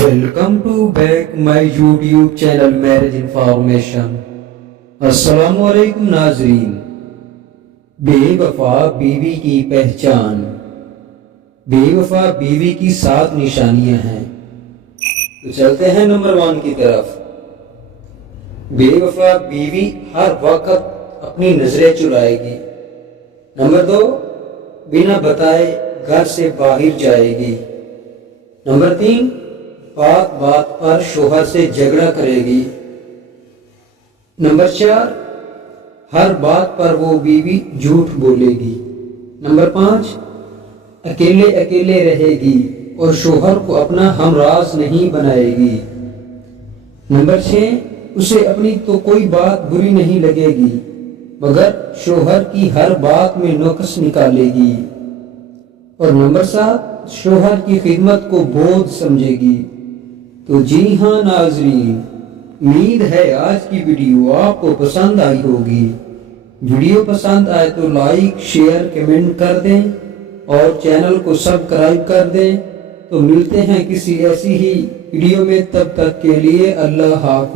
Welcome to back my YouTube channel marriage information. السلام علیکم ناظرین۔ بے وفا بیوی کی پہچان۔ بے وفا بیوی کی 7 نشانیاں ہیں، تو چلتے ہیں نمبر 1 کی طرف۔ بے وفا بیوی ہر وقت اپنی نظریں چرائے گی۔ نمبر 2، بنا بتائے گھر سے باہر جائے گی۔ نمبر 3، بات بات پر شوہر سے جھگڑا کرے گی۔ نمبر 4، ہر بات پر وہ بیوی جھوٹ بولے گی۔ نمبر 5، اکیلے اکیلے رہے گی اور شوہر کو اپنا ہمراز نہیں بنائے گی۔ نمبر 6، اسے اپنی تو کوئی بات بری نہیں لگے گی مگر شوہر کی ہر بات میں نقص نکالے گی۔ اور نمبر 7، شوہر کی خدمت کو بوجھ سمجھے گی۔ تو جی ہاں ناظرین، امید ہے آج کی ویڈیو آپ کو پسند آئی ہوگی۔ ویڈیو پسند آئے تو لائک، شیئر، کمنٹ کر دیں اور چینل کو سبسکرائب کر دیں۔ تو ملتے ہیں کسی ایسی ہی ویڈیو میں، تب تک کے لیے اللہ حافظ۔